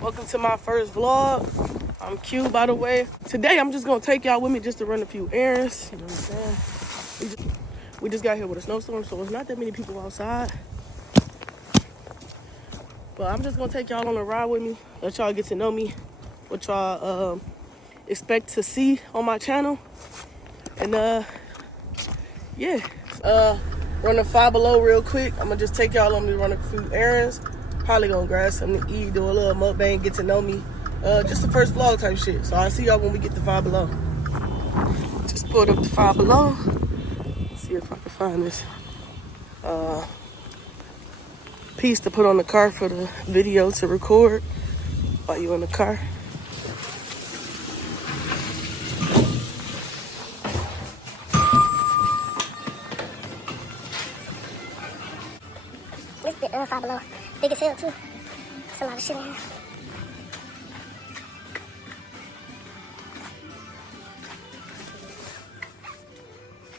Welcome to my first vlog. I'm Q, by the way. Today, I'm just gonna take y'all with me just to run a few errands. You know what I'm saying? We just got here with a snowstorm, so it's not that many people outside. But I'm just gonna take y'all on a ride with me, let y'all get to know me, what y'all expect to see on my channel. And yeah. Running Five Below real quick. I'm gonna just take y'all on me to run a few errands. Probably gonna grab something to eat, do a little mukbang, get to know me. Just the first vlog type shit. So I'll see y'all when we get to Five Below. Just pulled up to Five Below. See if I can find this piece to put on the car for the video to record while you in the car. This bit Five Below. Big as hell too. There's a lot of shit in here.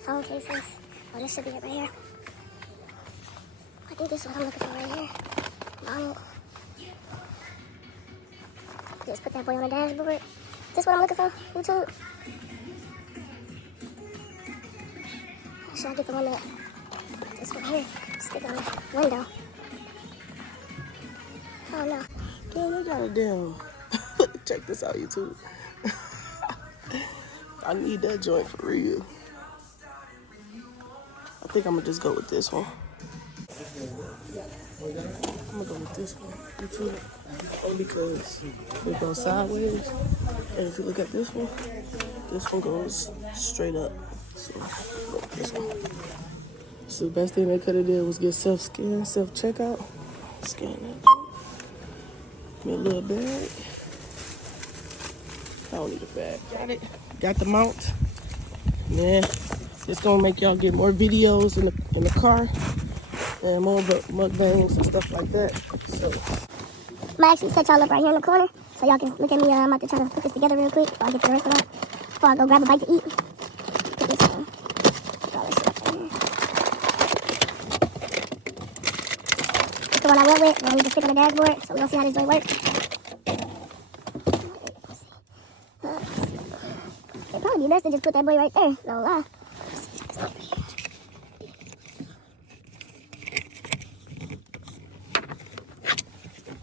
Phone cases. Oh, this should be it right here. I think this is what I'm looking for right here. Bonnet. Just put that boy on the dashboard. This what I'm looking for? YouTube. Should I get the one that this one here? Stick it on the window. Oh no. Damn, I got a damn. Check this out, YouTube. I need that joint for real. I think I'm gonna just go with this one. I'm gonna go with this one, YouTube. Only because it goes sideways. And if you look at this one goes straight up. So, look, this one. So the best thing they could have did was get self-scan, self-checkout. Scan that. Give me a little bag. I don't need a bag. Got it. Got the mount. Yeah. It's gonna make y'all get more videos in the car and more mukbangs and stuff like that. So I'm gonna actually set y'all up right here in the corner so y'all can look at me. I'm about to try to put this together real quick before I get to the restaurant. Before I go grab a bite to eat. Put this in. Put all this shit up in here. It's the one I went with. I need to stick on the dashboard, so we're gonna see how this joint works. It'd probably be best to just put that boy right there. No lie.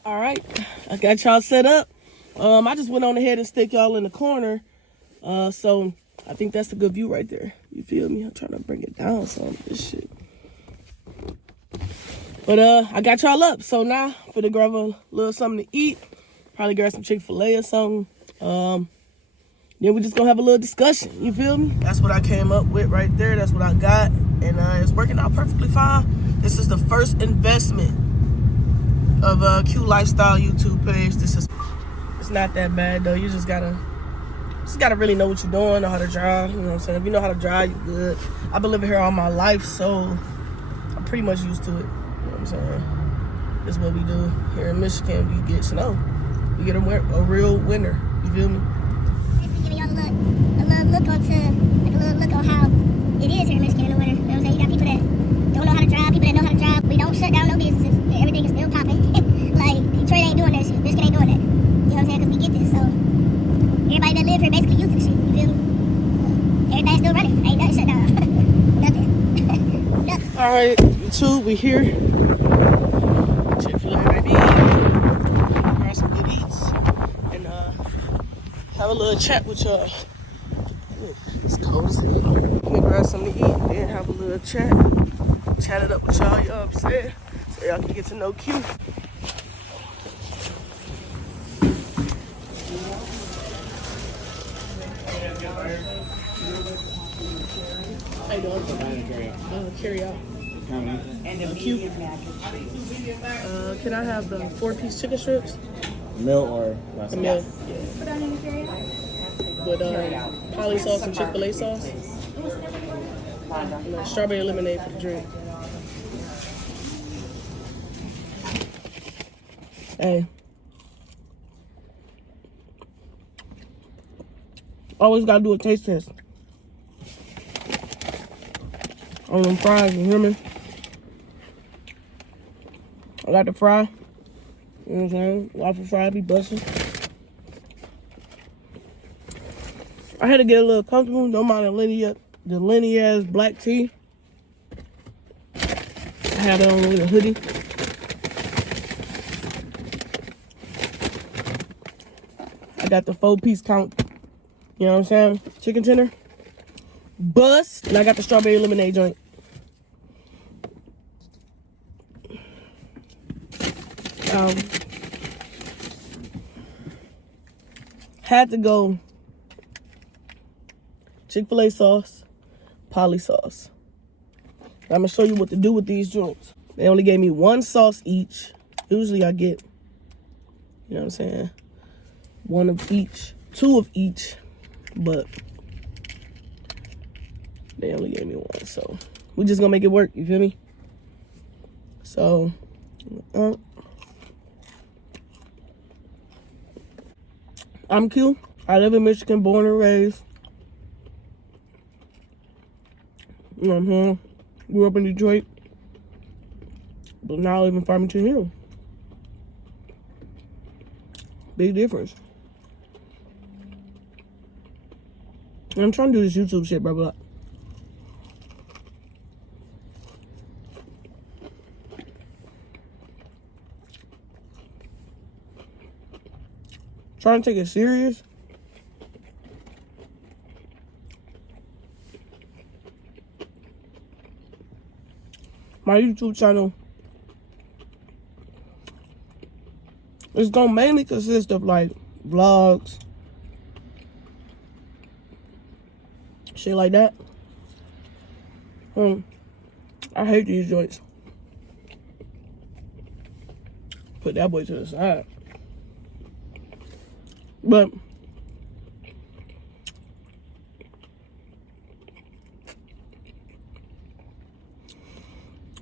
all right, I got y'all set up. I just went on ahead and stick y'all in the corner. So I think that's a good view right there. You feel me? I'm trying to bring it down some of this shit. But I got y'all up. So now for to grab a little something to eat. Probably grab some Chick-fil-A or something. Then we just gonna have a little discussion. You feel me? That's what I came up with right there. That's what I got. And it's working out perfectly fine. This is the first investment of a Q Lifestyle YouTube page. It's not that bad though. You just gotta really know what you're doing, know how to drive. You know what I'm saying? If you know how to drive, you're good. I've been living here all my life, so I'm pretty much used to it. You know what I'm saying? This is what we do here in Michigan. We get snow. We get a real winter. You feel me? Just giving y'all a little look on how it is here in Michigan in the winter. You know what I'm saying? You got people that don't know how to drive, people that know how to drive. We don't shut down no businesses. Everything is still popping. Like, Detroit ain't doing that shit. Michigan ain't doing that. You know what I'm saying? Because we get this. So, everybody that live here basically used to the shit. You feel me? Everything's still running. Ain't nothing shut down. Nothing. Nothing. All right, YouTube, we here. Chick-fil-A, baby. Grab some good eats. And have a little chat with y'all. It's cold as hell. Let me grab something to eat and then have a little chat. Chat it up with y'all, you know what I'm saying? So y'all can get to know Q. How you doing? Carry out. And the Q. Can I have the 4-piece chicken strips? Meal or less? A meal. Yeah. With poly sauce and Chick-fil-A sauce. And strawberry lemonade for the drink. Hey. Always gotta do a taste test. On them fries, you hear me? I got the fry You know what I'm saying? Waffle fry be busting. I had to get a little comfortable. Don't mind the linear black tee. I have it on with a hoodie. I got the 4-piece count. You know what I'm saying? Chicken tender. Bust. And I got the strawberry lemonade joint. Had to go Chick-fil-A sauce, poly sauce. I'm gonna show you what to do with these joints. They only gave me 1 sauce each. Usually I get, you know what I'm saying, 1 of each, 2 of each, but they only gave me 1, so we just gonna make it work, you feel me? So, I'm Q. I live in Michigan, born and raised. You know what I'm saying? Grew up in Detroit, but now I live in Farmington Hills. Big difference. And I'm trying to do this YouTube shit, bro. Trying to take it serious. My YouTube channel is gonna mainly consist of like vlogs, shit like that. I hate these joints. Put that boy to the side. But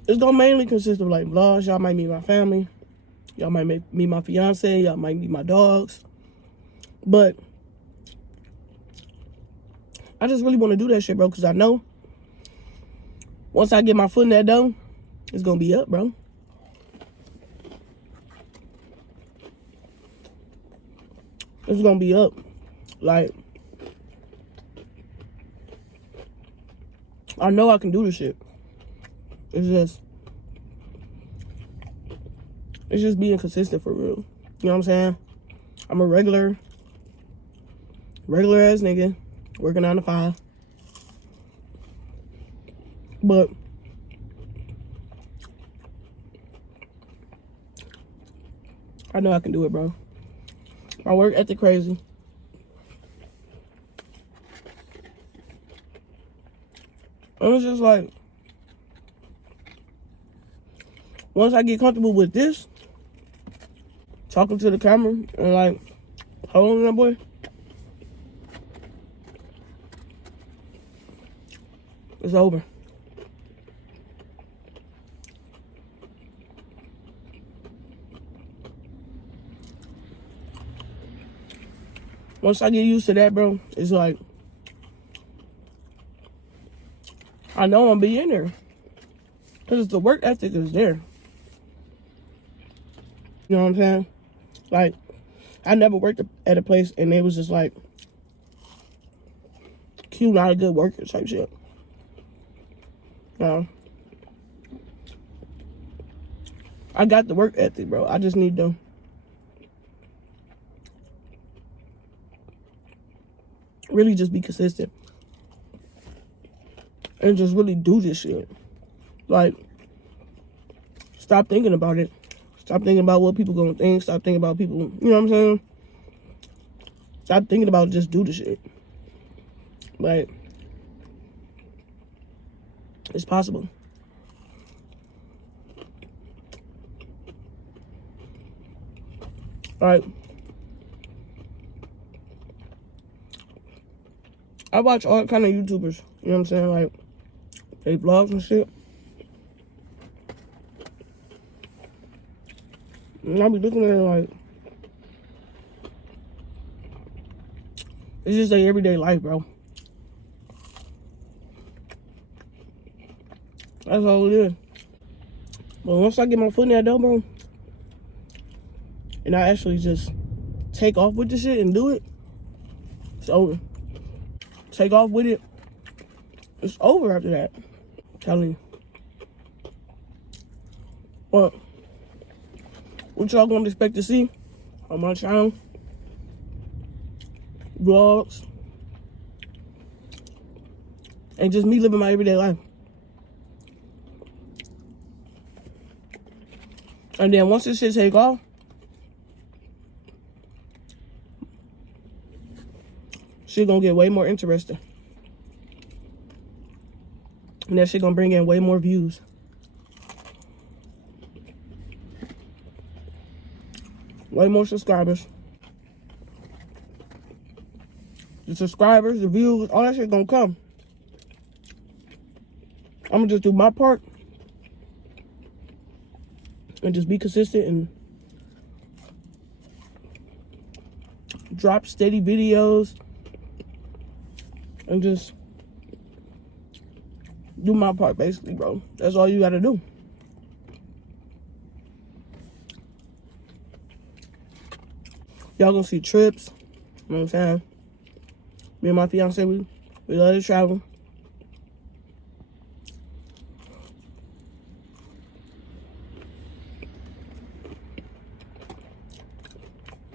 it's gonna mainly consist of like vlogs. Y'all might meet my family. Y'all might meet my fiance. Y'all might meet my dogs. But I just really want to do that shit, bro, because I know once I get my foot in that door, it's gonna be up, bro. It's gonna be up. Like, I know I can do this shit. It's just being consistent for real. You know what I'm saying? I'm a regular ass nigga working 9 to 5. But I know I can do it, bro. My work ethic crazy. And it's just like, once I get comfortable with this, talking to the camera and like, hold on that boy. It's over. Once I get used to that, bro, it's like, I know I'm gonna be in there. Because the work ethic is there. You know what I'm saying? Like, I never worked at a place and it was just like, Q not a good worker type shit. No. I got the work ethic, bro. I just need to really just be consistent. And just really do this shit. Like, stop thinking about it. Stop thinking about what people gonna think. Stop thinking about people, you know what I'm saying? Stop thinking about it, just do the shit. Like, it's possible. Alright. I watch all kind of YouTubers, you know what I'm saying? Like, they vlogs and shit. And I'll be looking at it like, it's just their everyday life, bro. That's all it is. But once I get my foot in that door, bro, and I actually just take off with the shit and do it, it's over. Take off with it, it's over after that. I'm telling you. But what y'all gonna expect to see on my channel? Vlogs. And just me living my everyday life. And then once this shit take off, shit gonna get way more interesting. And that shit gonna bring in way more views. Way more subscribers. The subscribers, the views, all that shit gonna come. I'm gonna just do my part and just be consistent and drop steady videos and just do my part, basically, bro. That's all you gotta do. Y'all gonna see trips, you know what I'm saying? Me and my fiance, we love to travel.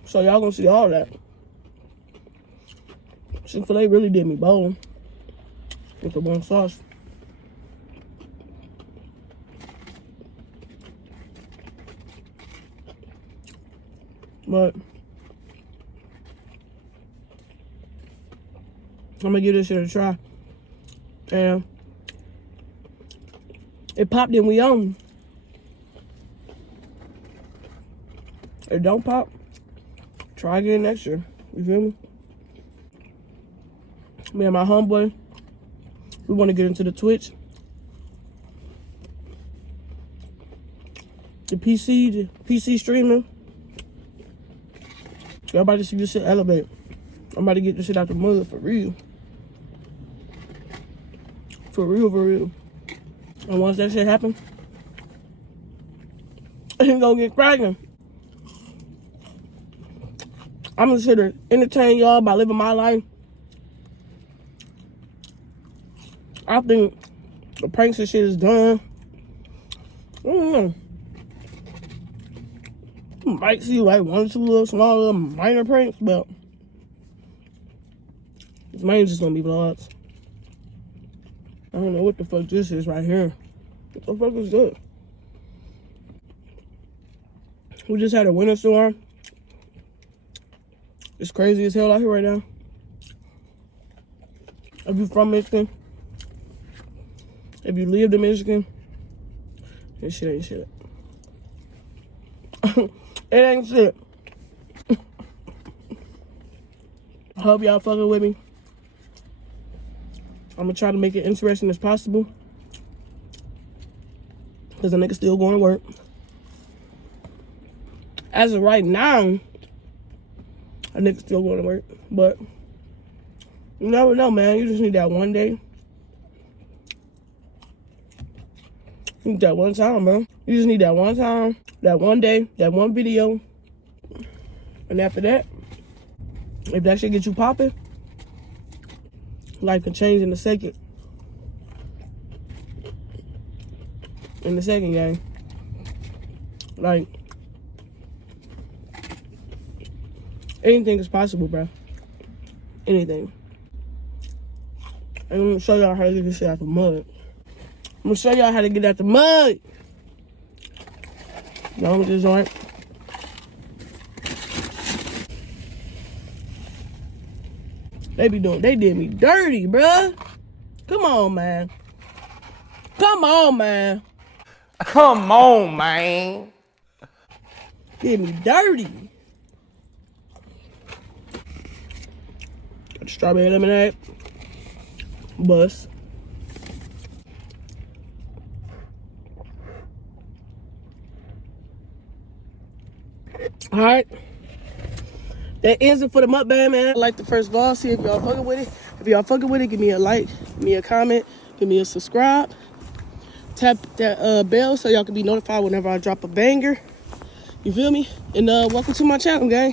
So y'all gonna see all that. Chick-fil-A really did me bowling with the one sauce. But I'm gonna give this shit a try. And it popped and we on. It don't pop, try again next year. You feel me? Me and my homeboy, we want to get into the Twitch. The PC streaming. Y'all about to see this shit elevate. I'm about to get this shit out the mud for real. For real, for real. And once that shit happens, it's gonna get cracking. I'm just here to entertain y'all by living my life. I think the pranks and shit is done. I don't know. You might see like one or two little small little minor pranks, but it's mainly just gonna be vlogs. I don't know what the fuck this is right here. What the fuck is this? We just had a winter storm. It's crazy as hell out here right now. If you from Michigan, if you lived in Michigan, this shit ain't shit. It ain't shit. I hope y'all fucking with me. I'm gonna try to make it interesting as possible. Cause the nigga still going to work. As of right now, a nigga still going to work. But you never know, man. You just need that one day. You need that one time, bro. You just need that one time, that one day, that one video. And after that, if that shit get you popping, life can change in a second. In the second game. Like, anything is possible, bro. Anything. And I'm gonna show y'all how to get this shit out the mud. I'm gonna show y'all how to get out the mud. Y'all with this joint. They did me dirty, bruh. Come on, man. Come on, man. Come on, man. Did me dirty. Got the strawberry lemonade. Bus. Alright. That ends it for the mukbang, man. Like the first vlog, see if y'all fucking with it. If y'all fucking with it, give me a like, give me a comment, give me a subscribe. Tap that bell so y'all can be notified whenever I drop a banger. You feel me? And welcome to my channel, gang.